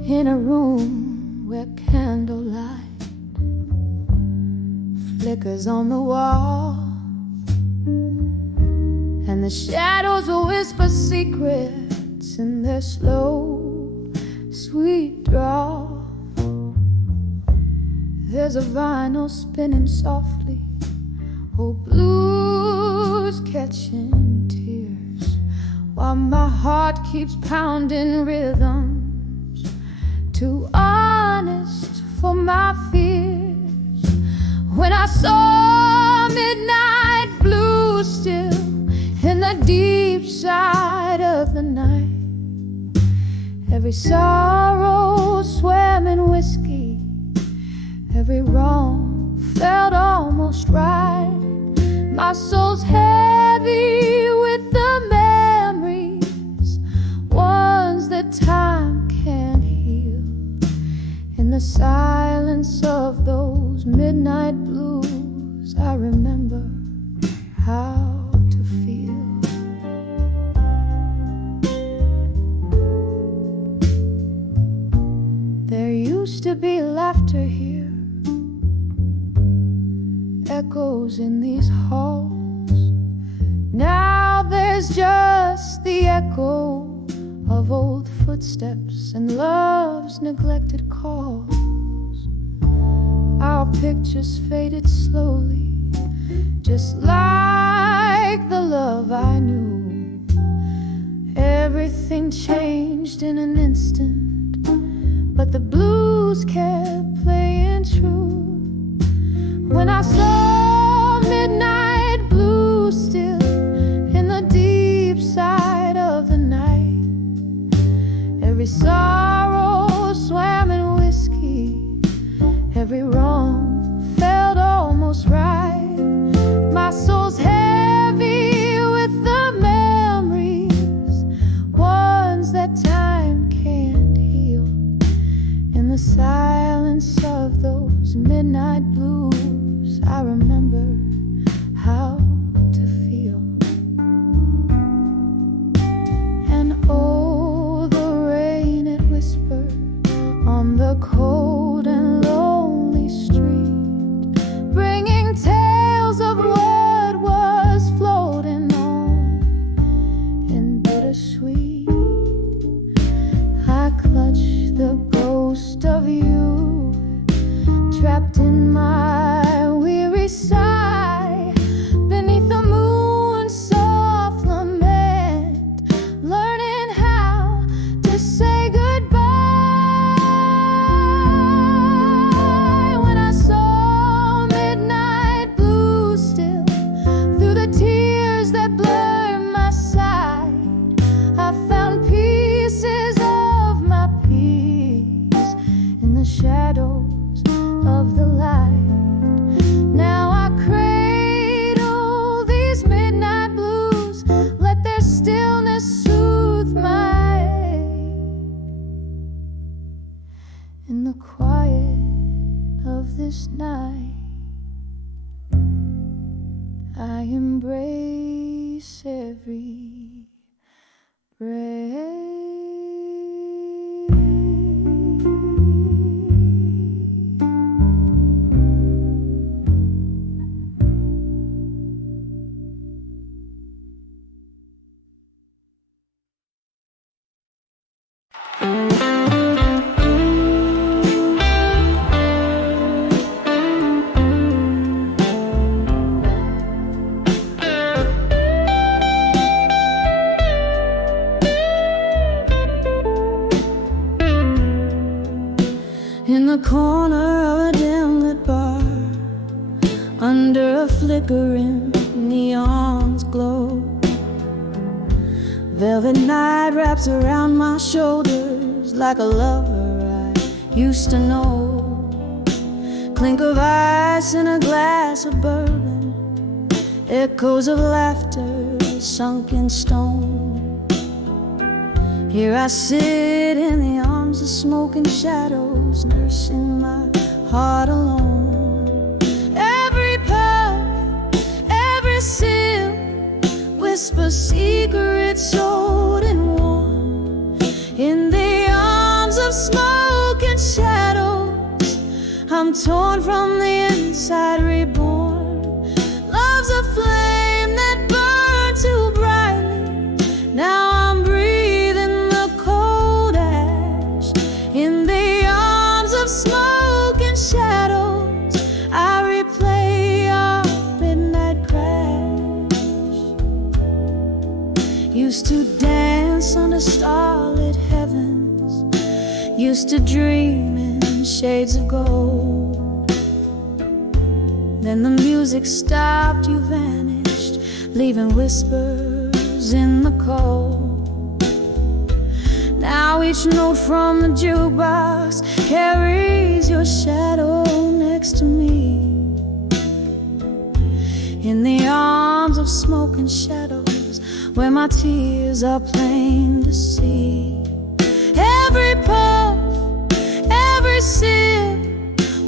In a room where candlelight flickers on the wall, and the shadows will whisper secrets in their slow, sweet drawl. There's a vinyl spinning softly, old blues catching tears, while my heart keeps pounding rhythms too honest for my fears. When I saw midnight blue still in the deep side of the night, every sorrow swam in whiskey, every wrong felt almost right. My soul's heavy with the memories, ones that time can't heal. In the silence of those midnight blues, I remember how to feel. There used to be laughter here, echoes in these halls. Now there's just the echo of old footsteps and love's neglected calls. Our pictures faded slowly, just like the love I knew. Everything changed in an instant, but the blues kept playing true. When I saw midnight blue still in the deep side of the night, every sorrow swam in whiskey, every wrong felt almost right. My soul's heavy with the memories, ones that time can't heal. In the silence of those midnight blues, I remember how to feel. And oh, the rain it whispered on the cold and lonely street, bringing tales of what was floating on in bittersweet. I clutch the ghost of you, trapped in my weary sigh, beneath the moon's soft lament, learning how to say goodbye. When I saw midnight blue still, through the tears that blurred my sight, I found pieces of my peace in the shadows of the light. Now I cradle these midnight blues, let their stillness soothe my ache. In the quiet of this night, I embrace every breath. In the corner of a dim lit bar, under a flickering neon's glow, velvet night wraps around my shoulders like a lover I used to know. Clink of ice in a glass of bourbon, echoes of laughter sunk in stone. Here I sit in the arms of smoke and shadows, nursing my heart alone. Every puff, every sip, whisper secrets old and warm. In the arms of smoke and shadows, I'm torn from the inside, reborn. Love's a flame that burned too brightly. Now I'm breathing the cold ash. In the arms of smoke and shadows, I replay our midnight crash. Used to dance under starlit heavens, used to dream in shades of gold. Then the music stopped, you vanished, leaving whispers in the cold. Now each note from the jukebox carries your shadow next to me. In the arms of smoke and shadows, where my tears are plain to see. Every puff, every sip,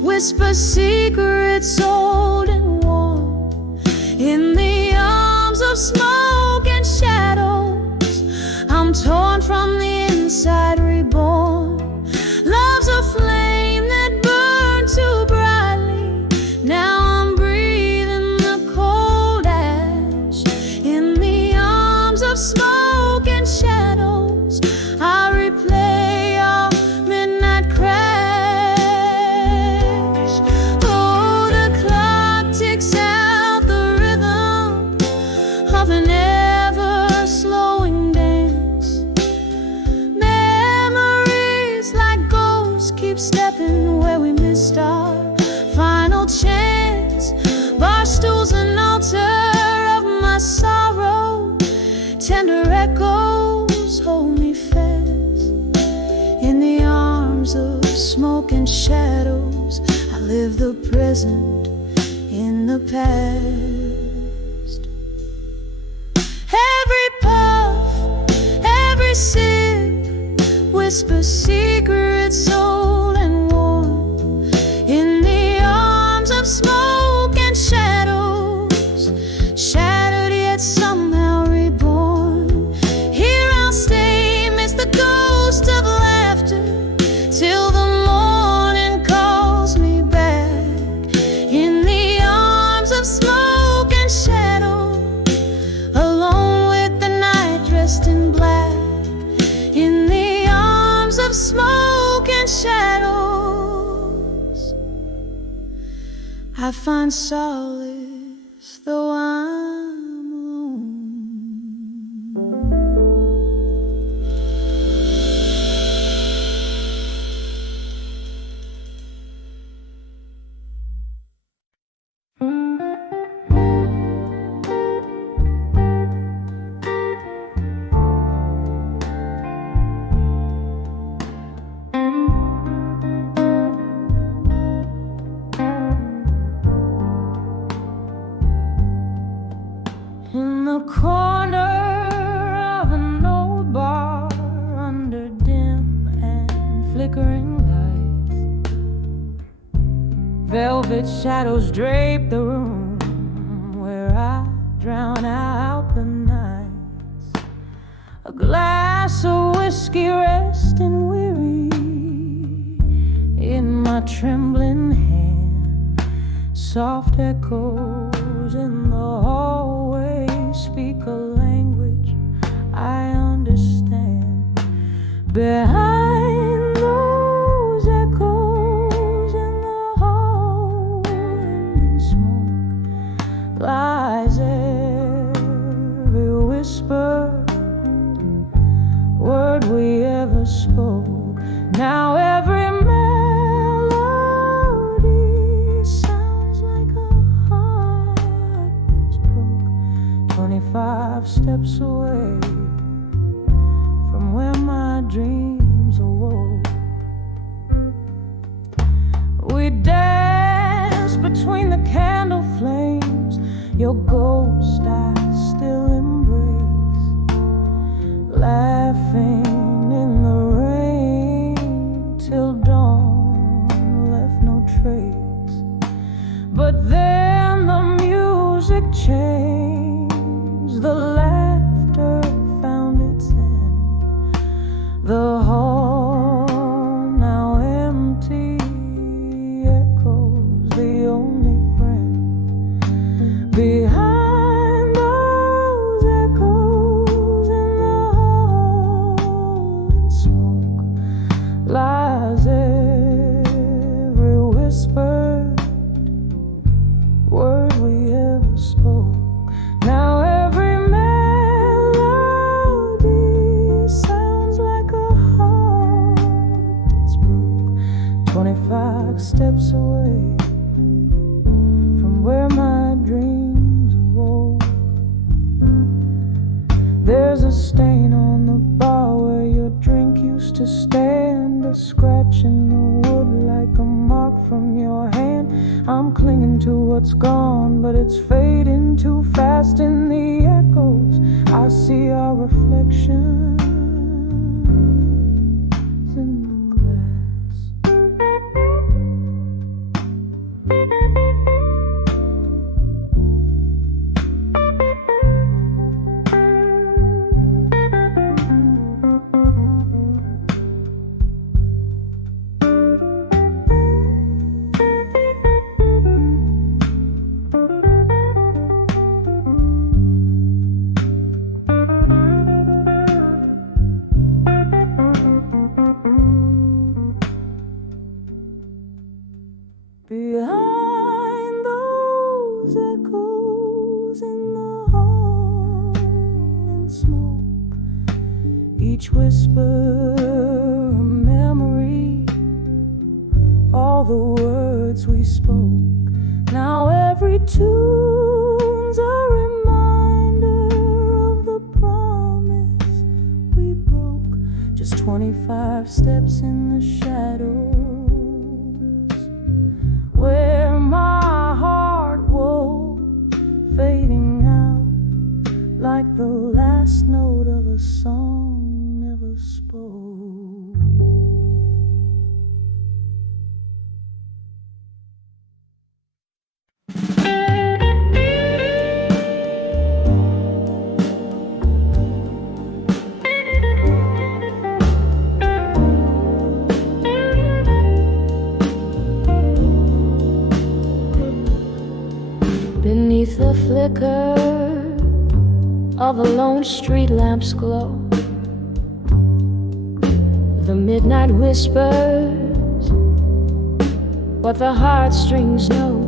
whisper secrets old and warm. In the arms of smoke and shadows, I'm torn from the inside, reborn. Love's a flame that burned too brightly. Now I'm breathing the cold ash. In the arms of smoke and shadows, I replay our midnight crash. Oh, the clock ticks out the rhythm of an ever slowing dance. Memories like ghosts keep stepping where we missed our final chance. Bar stools, an altar of my sorrow, tender echoes hold me fast. In the arms of smoke and shadows, I live the present in the past. Every puff, every sip, whisper secrets old and warm. In the arms of smoke and shadows, shattered yet somehow reborn. Here I'll stay amidst the ghost of laughter till the morning calls me back. In the arms of smoke and shadow, alone with the night dressed in black. In the arms of smoke and shadows, I find solace though I'm alone. In the corner of an old bar, under dim and flickering lights, velvet shadows drape the room where I drown out the nights. A glass of whiskey resting weary in my trembling hand. Soft echoes in the hallway speak a language I understand. Behind those echoes in the hall, in smoke, lies every whisper, word we ever spoke. Now every melody sounds like a heart that's broke. 25 steps away from where my dreams awoke. We danced between the candle flames. Your ghost I still embrace, laughing to stand, a scratch in the wood like a mark from your hand. I'm clinging to what's gone, but it's fading too fast in the echoes. I see our reflections in the glass. Behind those echoes in the hall and smoke, each whisper a memory, all the words we spoke. Now every tune's a reminder of the promise we broke. Just 25 steps in the shadows, where my heart woke, fading out like the last note of a song never spoke. Beneath the flicker of a lone street lamp's glow, the midnight whispers what the heartstrings know.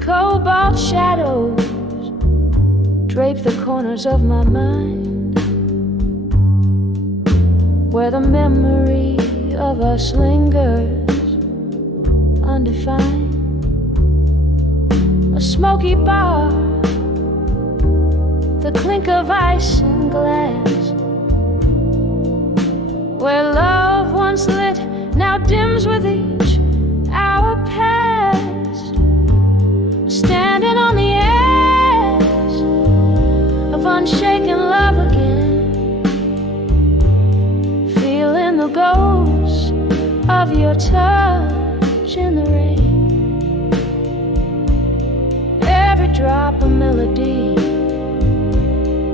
Cobalt shadows drape the corners of my mind, where the memory of us lingers undefined. A smoky bar, the clink of ice and glass, where love once lit now dims with each hour past. Standing on the edge of unshaken love again, feeling the ghost of your touch in the rain. Every drop a melody,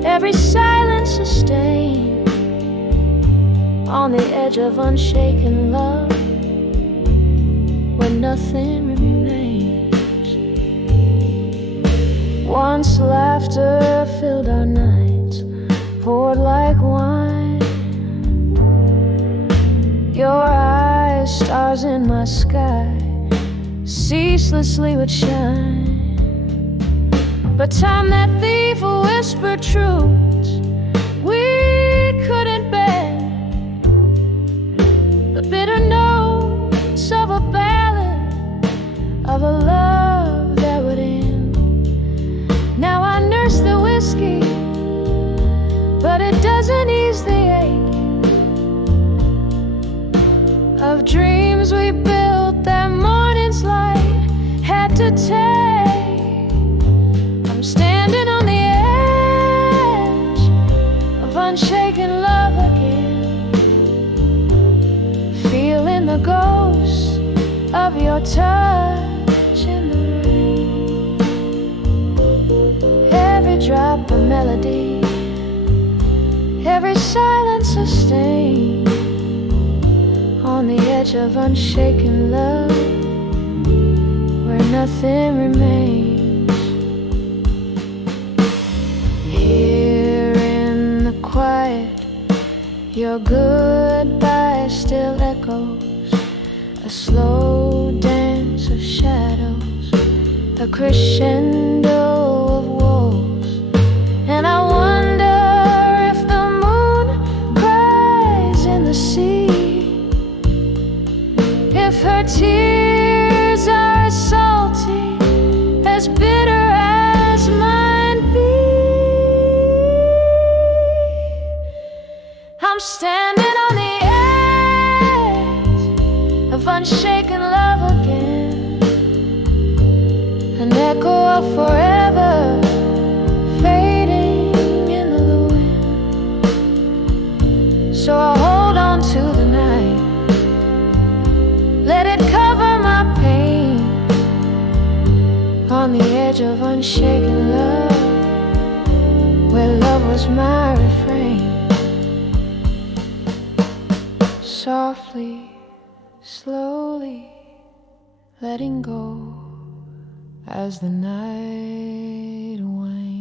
every silence sustained, on the edge of unshaken love, where nothing remains. Once laughter filled our nights, poured like wine. Your eyes, stars in my sky, ceaselessly would shine. But time, that thief, whispered truths we couldn't bear, the bitter notes of a ballad, of a love that would end. Now I nurse the whiskey, but it doesn't ease the ache of dreams we built that morning's light had to take. I'm standing on the edge of unshaken love again, feeling the ghost of your touch in the rain. Every drop a melody, every silence sustained, on the edge of unshaken love, where nothing remains. Here in the quiet, your goodbye still echoes, a slow dance of shadows, a crescendo of woes. And I wonder if the moon cries in the sea, if her tears are as salty, as bitter as mine be. I'm standing on the edge of unshaken love again, an echo of forever fading into the wind. So I'll hold on to the night, let it cover my pain, on the edge of unshaken love, where love was my refrain. Softly, slowly letting go as the night winds.